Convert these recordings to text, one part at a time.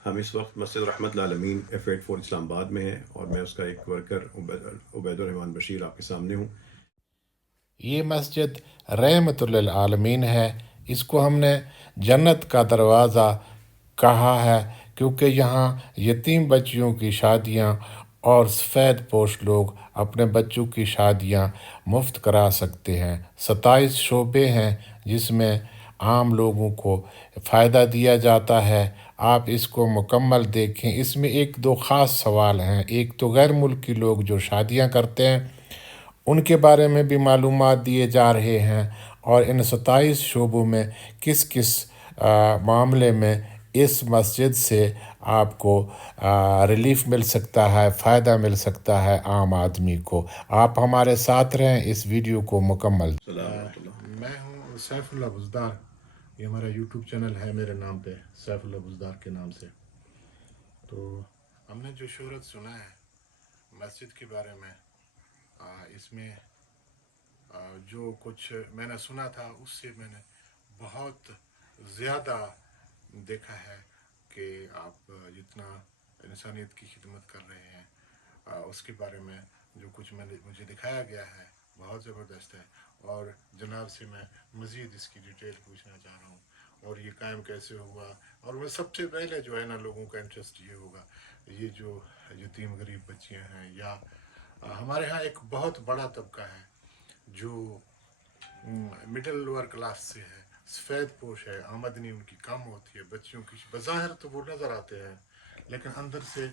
ہم اس وقت مسجد رحمت العالمین F84 اسلام آباد میں ہیں اور میں اس کا ایک ورکر عبید الرحمان بشیر آپ کے سامنے ہوں۔ یہ مسجد رحمت للعالمین ہے۔ اس کو ہم نے جنت کا دروازہ کہا ہے کیونکہ یہاں یتیم بچیوں کی شادیاں اور سفید پوش لوگ اپنے بچوں کی شادیاں مفت کرا سکتے ہیں۔ 27 شعبے ہیں جس میں عام لوگوں کو فائدہ دیا جاتا ہے۔ آپ اس کو مکمل دیکھیں۔ اس میں ایک دو خاص سوال ہیں۔ ایک تو غیر ملکی لوگ جو شادیاں کرتے ہیں ان کے بارے میں بھی معلومات دیے جا رہے ہیں، اور ان 27 شعبوں میں کس کس معاملے میں اس مسجد سے آپ کو ریلیف مل سکتا ہے، فائدہ مل سکتا ہے عام آدمی کو۔ آپ ہمارے ساتھ رہیں، اس ویڈیو کو مکمل۔ السلام ورحمۃ اللہ۔ میں ہوں سیف اللہ بزدار۔ یہ ہمارا یوٹیوب چینل ہے میرے نام پہ، سیف اللہ بزدار کے نام سے۔ تو ہم نے جو شہرت سنا ہے مسجد کے بارے میں، اس میں جو کچھ میں نے سنا تھا اس سے میں نے بہت زیادہ دیکھا ہے کہ آپ جتنا انسانیت کی خدمت کر رہے ہیں، اس کے بارے میں جو کچھ مجھے دکھایا گیا ہے بہت زبردست ہے، اور جناب سے میں مزید اس کی ڈیٹیل پوچھنا چاہ رہا ہوں، اور یہ قائم کیسے ہوا۔ اور میں سب سے پہلے جو ہے نا لوگوں کا انٹرسٹ یہ ہوگا، یہ جو یتیم غریب بچیاں ہیں، یا ہمارے ہاں ایک بہت بڑا طبقہ ہے جو مڈل لوور کلاس سے ہے، سفید پوش ہے، آمدنی ان کی کم ہوتی ہے، بچیوں کی بظاہر تو وہ نظر آتے ہیں لیکن اندر سے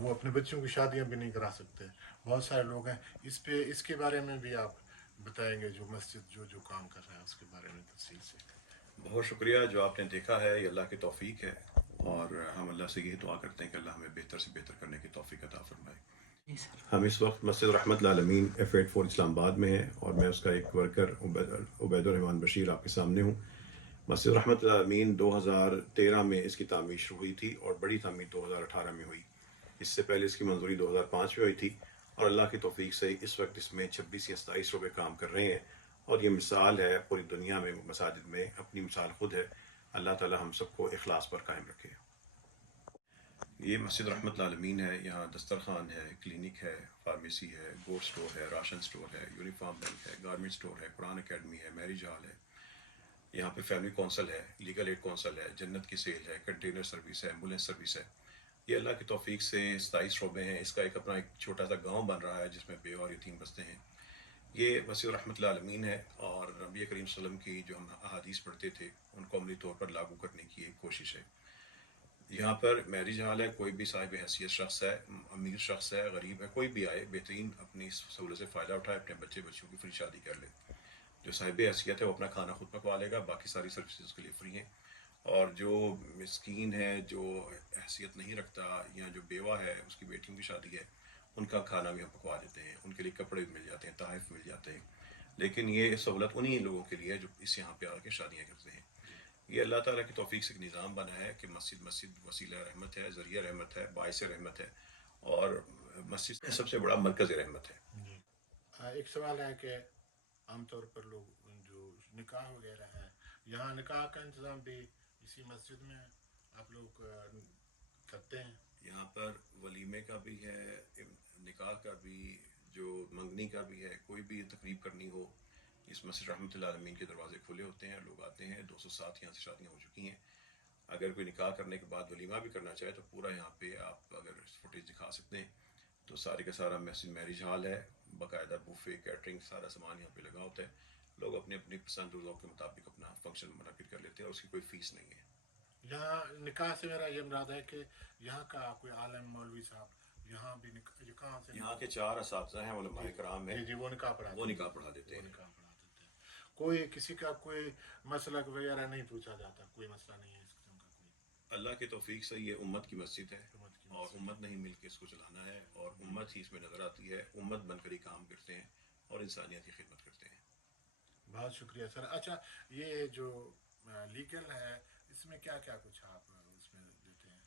وہ اپنے بچوں کی شادیاں بھی نہیں کرا سکتے۔ بہت سارے لوگ ہیں اس کے بارے میں بھی آپ بتائیں گے، جو مسجد جو کام کر رہا ہے اس کے بارے میں تفصیل سے۔ بہت شکریہ، جو آپ نے دیکھا ہے یہ اللہ کی توفیق ہے، اور ہم اللہ سے یہی دعا کرتے ہیں کہ اللہ ہمیں بہتر سے بہتر کرنے کی توفیق عطا فرمائے۔ ہم اس وقت مسجد رحمت العالمین F84 اسلام آباد میں ہیں اور میں اس کا ایک ورکر عبید الرحمان بشیر آپ کے سامنے ہوں۔ مسجد رحمت العالمین 2013 میں اس کی تعمیر شروع ہوئی تھی اور بڑی تعمیر 2018 میں ہوئی۔ اس سے پہلے اس کی منظوری 2005 میں ہوئی تھی، اور اللہ کی توفیق سے اس وقت اس میں 26 یا 27 شعبے کام کر رہے ہیں، اور یہ مثال ہے پوری دنیا میں مساجد میں، اپنی مثال خود ہے۔ اللہ تعالی ہم سب کو اخلاص پر قائم رکھے۔ یہ مسجد رحمت العالمین ہے، یہاں دسترخوان ہے، کلینک ہے، فارمیسی ہے، گوشت سٹور ہے، راشن سٹور ہے، یونیفارم بینک ہے، گارمنٹ سٹور ہے، قرآن اکیڈمی ہے، میرج ہال ہے، یہاں پہ فیملی کونسل ہے، لیگل ایڈ کونسل ہے، جنت کی سیل ہے، کنٹینر سروس ہے، ایمبولینس سروس ہے۔ یہ اللہ کی توفیق سے 27 شعبے ہیں۔ اس کا ایک اپنا ایک چھوٹا سا گاؤں بن رہا ہے جس میں بیوہ اور یتیم بستے ہیں۔ یہ مسجد رحمت العالمین ہے، اور نبی کریم صلی اللہ علیہ وسلم کی جو ہم احادیث پڑھتے تھے ان کو عملی طور پر لاگو کرنے کی ایک کوشش ہے۔ یہاں پر میرج ہال ہے، کوئی بھی صاحب حیثیت شخص ہے، امیر شخص ہے، غریب ہے، کوئی بھی آئے، بہترین اپنی سہولت سے فائدہ اٹھائے، اپنے بچوں کی فری شادی کر لے۔ جو صاحب حیثیت ہے وہ اپنا کھانا خود پکوا لے گا، باقی ساری سروسز اس کے لیے فری ہیں۔ اور جو مسکین ہے، جو حیثیت نہیں رکھتا، یا جو بیوہ ہے اس کی بیٹیوں کی شادی ہے، ان کا کھانا بھی ہم پکوا دیتے ہیں، ان کے لیے کپڑے بھی مل جاتے ہیں، تحائف مل جاتے ہیں۔ لیکن یہ سہولت انہی لوگوں کے لیے ہے جو اس یہاں پہ آ کے شادیاں کرتے ہیں۔ یہ اللہ تعالیٰ کی توفیق سے ایک نظام بنا ہے کہ مسجد وسیلہ رحمت ہے، ذریعہ رحمت ہے، باعث رحمت ہے، اور مسجد سب سے بڑا مرکز رحمت ہے۔ جی، ایک سوال ہے کہ عام طور پر لوگ جو نکاح وغیرہ ہے، یہاں نکاح کا انتظام بھی اسی مسجد میں آپ لوگ کرتے ہیں؟ یہاں پر ولیمے کا بھی ہے، نکاح کا بھی، جو منگنی کا بھی ہے، کوئی بھی تقریب کرنی ہو، اس مسجد رحمت العالمین کے دروازے کھلے ہوتے ہیں، لوگ آتے ہیں۔ 207 یہاں سے شادیاں ہو چکی ہیں۔ اگر کوئی نکاح کرنے کے بعد ولیمہ بھی کرنا چاہے تو پورا یہاں پہ آپ اگر فوٹیج دکھا سکتے ہیں تو سارے کا سارا میرج ہال ہے، باقاعدہ بوفے، کیٹرنگ، سارا سامان یہاں پہ لگا ہوتا ہے۔ لوگ اپنے اپنی پسند و ذوق کے مطابق اپنا فنکشن منعقد کر لیتے ہیں، اور اس کی کوئی فیس نہیں ہے۔ یہاں نکاح سے میرا یہ مراد ہے کہ یہاں کا کوئی عالم مولوی صاحب یہاں بھی کہاں سے یہاں کے 4 اساتذہ ہیں، علماء کرام ہیں، جی وہ نکاح پڑھاتے ہیں، وہ نکاح پڑھا دیتے ہیں۔ کوئی کسی کا کوئی مسلک وغیرہ نہیں پوچھا جاتا، کوئی مسئلہ نہیں ہے اس قسم کا کوئی؟ اللہ کی توفیق سے یہ امت کی مسجد ہے، اور امت نے ہی مل کے اس کو چلانا ہے، اور امت ہی اس میں نظر آتی ہے، امت بن کر ہی کام کرتے ہیں اور انسانیت کی خدمت کرتے ہیں۔ بہت شکریہ سر۔ اچھا، یہ جو لیگل ہے اس میں کیا کیا کچھ آپ اس میں دیتے ہیں؟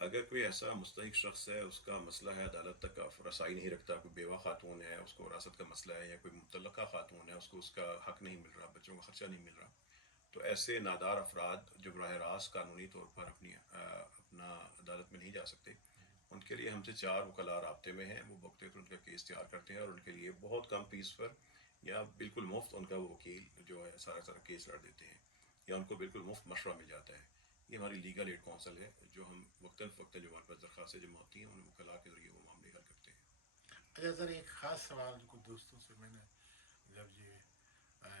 اگر کوئی ایسا مستحق شخص ہے، اس کا مسئلہ ہے، عدالت تک رسائی نہیں رکھتا، کوئی بیوہ خاتون ہے، اس کو وراثت کا مسئلہ ہے، یا کوئی متعلقہ خاتون ہے، اس کو اس کا حق نہیں مل رہا، بچوں کا خرچہ نہیں مل رہا، تو ایسے نادار افراد جو براہ راست قانونی طور پر اپنا نہیں جا سکتے، ان کے لیے ہم سے 4 وکلاء رابطے میں ہیں، وہ وقت پر ان کا کیس تیار کرتے ہیں اور ان کے لیے بہت کم فیس پر یا بالکل مفت ان کا وہ وکیل جو ہے سارا کیس لڑ دیتے ہیں، یا ان کو بالکل مفت مشورہ مل جاتا ہے. یہ ہماری لیگل ایڈ کونسل ہے جو ہم وقتاً فوقتاً جو ہمارے پاس درخواستیں جمع ہوتی ہیں ان وکلاء کے ذریعے وہ معاملے حل کرتے ہیں. اچھا سر، ایک خاص سوال جو کچھ دوستوں سے میں نے جب یہ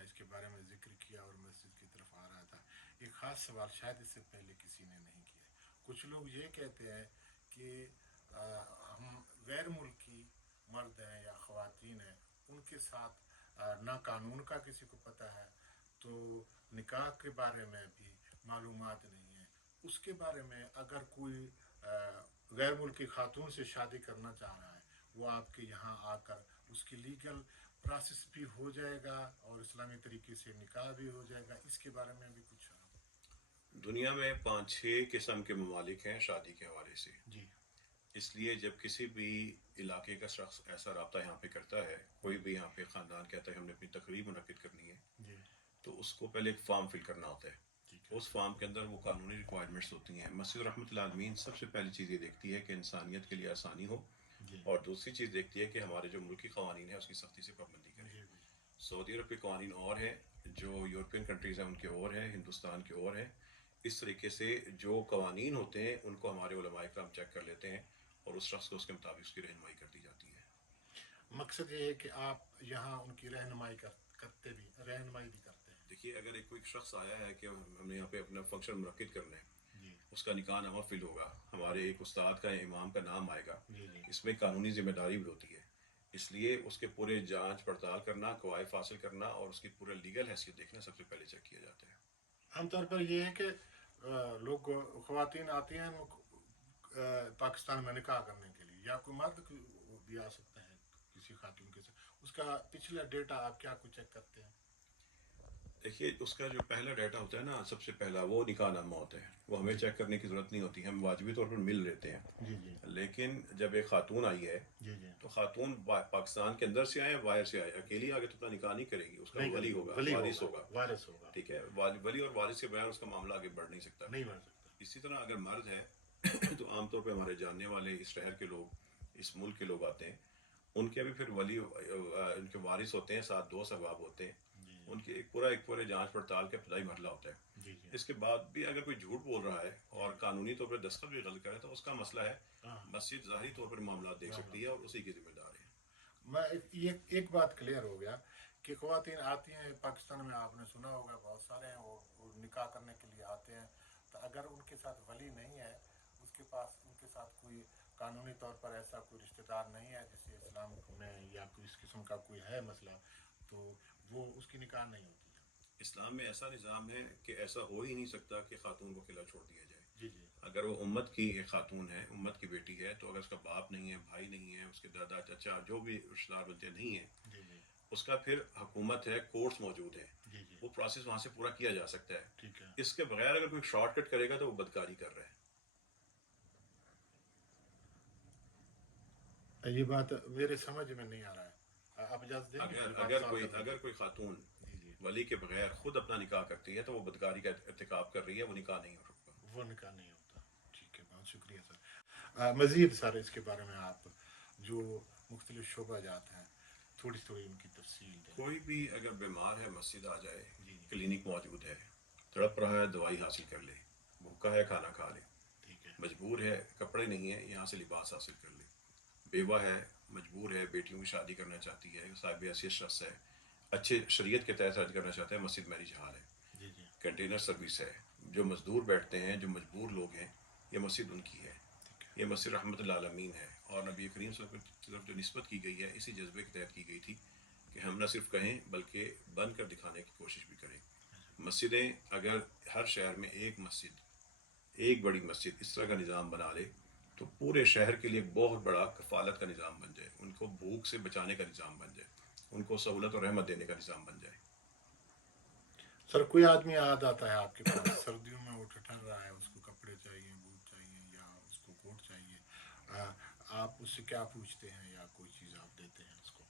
اس کے بارے میں ذکر کیا اور مسجد کی طرف آ رہا تھا، ایک خاص سوال شاید اس سے پہلے کسی نے نہیں کیا. کچھ لوگ یہ کہتے ہیں کہ ہم غیر ملکی مرد ہیں یا خواتین ہیں، ان کے ساتھ نہ قانون کا کسی کو پتہ ہے، تو نکاح کے بارے میں بھی معلومات نہیں ہے. اس کے بارے میں اگر کوئی غیر ملکی خاتون سے شادی کرنا چاہ رہا ہے، وہ آپ کے یہاں آ کر اس کی لیگل پروسیس بھی ہو جائے گا اور اسلامی طریقے سے نکاح بھی ہو جائے گا، اس کے بارے میں بھی کچھ؟ دنیا میں 5-6 قسم کے ممالک ہیں شادی کے حوالے سے. جی اس لیے جب کسی بھی علاقے کا شخص ایسا رابطہ یہاں پہ کرتا ہے، کوئی بھی یہاں پہ خاندان کہتا ہے ہم نے اپنی تقریب منعقد کرنی ہے، جی تو اس کو پہلے ایک فارم فل کرنا ہوتا ہے. ٹھیک ہے. اس فارم کے اندر وہ قانونی ریکوائرمنٹس ہوتی ہیں. مسجد رحمۃ اللہ عالمین سب سے پہلی چیز یہ دیکھتی ہے کہ انسانیت کے لیے آسانی ہو، جی اور دوسری چیز دیکھتی ہے کہ ہمارے جو ملکی قوانین ہیں اس کی سختی سے پابندی کریں. جی سعودی عرب کے قوانین اور ہیں، جو یورپین کنٹریز ہیں ان کے اور ہیں، ہندوستان کے اور ہیں. اس طریقے سے جو قوانین ہوتے ہیں ان کو ہمارے علماء کرام چیک کر لیتے ہیں اور اس شخص کو اس کے مطابق اس کی رہنمائی کر دی جاتی ہے. مقصد یہ ہے کہ آپ یہاں ان کی رہنمائی کرتے بھی کرتے ہیں. دیکھیے اگر کوئی شخص آیا ہے کہ ہم نے یہاں پہ اپنا فنکشن منعقد کرنا ہے، جی اس کا نکاح نامہ فل ہوگا، ہمارے ایک استاد کا یا امام کا نام آئے گا، جی جی اس میں قانونی ذمہ داری بھی ہوتی ہے. اس لیے اس کے پورے جانچ پڑتال کرنا، قوائف حاصل کرنا اور اس کی پورے لیگل حیثیت دیکھنا سب سے پہلے چیک کیا جاتا ہے. عام طور پر یہ ہے کہ لوگ خواتین آتی ہیں پاکستان میں نکاح کرنے کے لیے، یا کوئی مرد بھی آ سکتا ہے کسی خاتون کے ساتھ، اس کا پچھلا ڈیٹا آپ کیا کچھ چیک کرتے ہیں؟ دیکھیے اس کا جو پہلا ڈیٹا ہوتا ہے نا، سب سے پہلا وہ نکاح نامہ ہوتا ہے، وہ ہمیں چیک کرنے کی ضرورت نہیں ہوتی، ہم واجبی طور پر مل لیتے ہیں. جی جی لیکن جب ایک خاتون آئی ہے جی جی تو خاتون پاکستان کے اندر سے آئے باہر سے آئے، اکیلی آگے تو اپنا نکاح نہیں کرے گی، اس کا ولی ہوگا، وارث ہوگا. وارث ہوگا. ٹھیک ہے، ولی اور وارث کے بغیر اس کا معاملہ آگے بڑھ نہیں سکتا. نہیں بن سکتا. اسی طرح اگر مرد ہے تو عام طور پہ ہمارے جاننے والے اس شہر کے لوگ، اس ملک کے لوگ آتے ہیں، ان کے بھی پھر ولی ان کے وارث ہوتے ہیں، ساتھ 2 احباب ہوتے ہیں. جی ان کی ایک پورے جانچ پڑتال کا ابتدائی مرحلہ ہوتا ہے. جی جی اس کے بعد بھی اگر کوئی جھوٹ بول رہا ہے اور قانونی طور پر دستخط بھی غلط کرے تو اس کا مسئلہ ہے، ہاں. مسجد ظاہری طور پر معاملات دیکھ سکتی ہے اور اسی کی ذمہ دار ہے. میں ایک بات کلیئر ہو گیا کہ خواتین آتی ہیں پاکستان میں، آپ نے سنا ہوگا بہت سارے ہیں وہ نکاح کرنے کے لیے آتے ہیں، تو اگر ان کے ساتھ ولی نہیں ہے، اس کے پاس ان کے ساتھ کوئی قانونی طور پر ایسا کوئی رشتہ دار نہیں ہے جیسے اسلام میں یا کوئی اس قسم کا کوئی ہے مسئلہ، تو وہ اس کی نکاح نہیں ہوتی ہے. اسلام میں ایسا نظام ہے کہ ایسا ہو ہی نہیں سکتا کہ خاتون کو اکیلا چھوڑ دیا جائے. جی جی اگر وہ امت کی ایک خاتون ہے، امت کی بیٹی ہے، تو اگر اس کا باپ نہیں ہے، بھائی نہیں ہے، اس کے دادا چچا جو بھی رشتہ دار بنتے نہیں ہیں، جی جی اس کا پھر حکومت ہے، کورٹس موجود ہیں، جی جی وہ پروسیس وہاں سے پورا کیا جا سکتا ہے. ٹھیک ہے. اس کے بغیر اگر کوئی شارٹ کٹ کرے گا تو وہ بدکاری کر رہا ہے. یہ بات میرے سمجھ میں نہیں آ رہا ہے، آپ اجازت دیں گے؟ اگر کوئی خاتون جی جی ولی کے بغیر خود اپنا نکاح کرتی ہے تو وہ بدکاری کا ارتکاب کر رہی ہے، وہ نکاح نہیں ہو سکتا. وہ نکاح نہیں ہوتا. ٹھیک ہے، بہت شکریہ سر. مزید سر اس کے بارے میں آپ جو مختلف شعبہ جات ہیں تھوڑی ان کی تفصیل دیں. کوئی بھی اگر بیمار ہے مسجد آ جائے، جی کلینک موجود ہے، تڑپ رہا ہے دوائی حاصل کر لے، بھوکا ہے کھانا کھا لے، ٹھیک ہے. مجبور ہے کپڑے نہیں ہیں یہاں سے لباس حاصل کر لے، بیوہ ہے، مجبور ہے، بیٹیوں کی شادی کرنا چاہتی ہے، صاحب حیثیت شخص ہے، اچھے شریعت کے تحت شادی کرنا چاہتا ہے، مسجد میرج ہال ہے. جی جی کنٹینر سروس ہے، جو مزدور بیٹھتے ہیں، جو مجبور لوگ ہیں، یہ مسجد ان کی ہے. ٹھیک ہے. یہ مسجد رحمۃ اللہ عالمین ہے، اور نبی کریم صلی اللہ علیہ وسلم کی طرف جو نسبت کی گئی ہے اسی جذبے کے تحت کی گئی تھی کہ ہم نہ صرف کہیں بلکہ بن کر دکھانے کی کوشش بھی کریں. مسجدیں اگر ہر شہر میں ایک بڑی مسجد اس طرح کا نظام بنا لے تو پورے شہر کے لیے ایک بہت بڑا کفالت کا نظام بن جائے، ان کو بھوک سے بچانے کا نظام بن جائے، ان کو سہولت اور رحمت دینے کا نظام بن جائے. سر کوئی آدمی یاد آتا ہے آپ کے پاس سردیوں میں وہ ٹھٹر رہا ہے، اس کو کپڑے چاہیے، بوٹ چاہیے یا اس کو کوٹ چاہیے، آپ اس سے کیا پوچھتے ہیں یا کوئی چیز آپ دیتے ہیں اس کو؟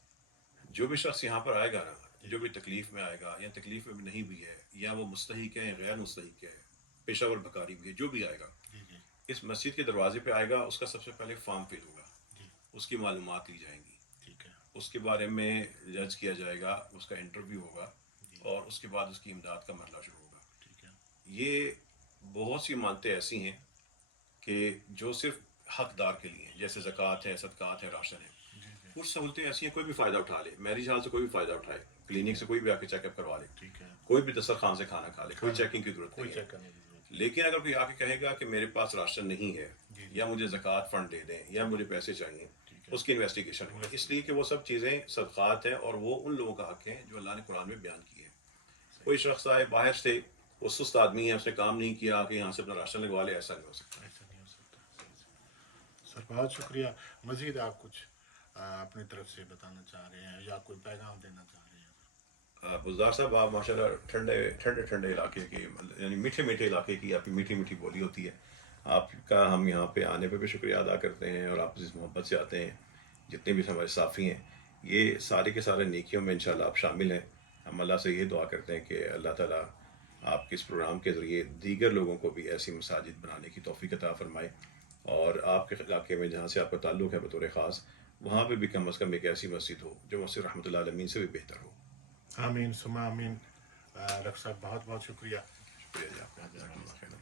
جو بھی شخص یہاں پر آئے گا نا، جو بھی تکلیف میں آئے گا یا تکلیف میں بھی نہیں بھی ہے، یا وہ مستحق ہے غیر مستحق ہے، پیشہ ور بھکاری بھی ہے، جو بھی آئے گا، جی جی اس مسجد کے دروازے پہ آئے گا اس کا سب سے پہلے فارم فل ہوگا، جی اس کی معلومات لی جائیں گی، ٹھیک ہے اس کے بارے میں جج کیا جائے گا، اس کا انٹرویو ہوگا جی اور اس کے بعد اس کی امداد کا مرحلہ شروع ہوگا۔ ٹھیک ہے یہ بہت سی امانتیں ایسی ہیں کہ جو صرف حقدار کے لیے ہیں، جیسے زکوٰۃ ہے، صدقات ہے، راشن ہے۔ جی جی کچھ سہولتیں ایسی ہیں کوئی بھی فائدہ اٹھا لے، میرج ہال سے کوئی بھی فائدہ اٹھائے، کلینک سے کوئی بھی آ کے چیک اپ کروا لے، ٹھیک ہے کوئی بھی دسترخوان سے کھانا کھا لے، کوئی چیکنگ کی ضرورت کوئی نہیں ہے۔ چیک کرنے کی ضرورت لیکن اگر کوئی آ کے کہے گا کہ میرے پاس راشن نہیں ہے جی یا مجھے زکوٰۃ فنڈ دے دیں یا مجھے پیسے چاہیے، ٹھیک ہے اس کی انویسٹیگیشن ہوگی، اس لیے کہ وہ سب چیزیں صدقات ہیں اور وہ ان لوگوں کا حق ہے جو اللہ نے قرآن میں بیان کی ہے۔ کوئی شخص آئے باہر سے، وہ سست آدمی ہے، اس نے کام نہیں کیا کہ یہاں سے اپنا راشن لگوا لے، ایسا نہیں ہو سکتا۔ ایسا نہیں ہو سکتا۔ سر بہت شکریہ۔ مزید آپ کچھ اپنی طرف سے بتانا چاہ رہے ہیں یا کوئی پیغام دینا چاہ رہے ہیں؟ بزدار صاحب، آپ ماشاء اللہ ٹھنڈے علاقے کے، یعنی میٹھے علاقے کی آپ کی میٹھی بولی ہوتی ہے۔ آپ کا ہم یہاں پہ آنے پہ بھی شکریہ ادا کرتے ہیں اور آپ اس محبت سے آتے ہیں۔ جتنے بھی ہمارے صافی ہیں یہ سارے کے سارے نیکیوں میں انشاءاللہ آپ شامل ہیں۔ ہم اللہ سے یہ دعا کرتے ہیں کہ اللہ تعالیٰ آپ کے اس پروگرام کے ذریعے دیگر لوگوں کو بھی ایسی مساجد بنانے کی توفیق عطا فرمائے، اور آپ کے علاقے میں جہاں سے آپ کا تعلق ہے بطور خاص، وہاں پہ بھی کم از کم ایک ایسی مسجد ہو جو مسجد رحمۃ اللہ عالمین سے بھی بہتر ہو۔ آمین ثم آمین۔ ڈاکٹر صاحب بہت بہت شکریہ۔ شکریہ جی آپ کا، جزاک اللہ خیر۔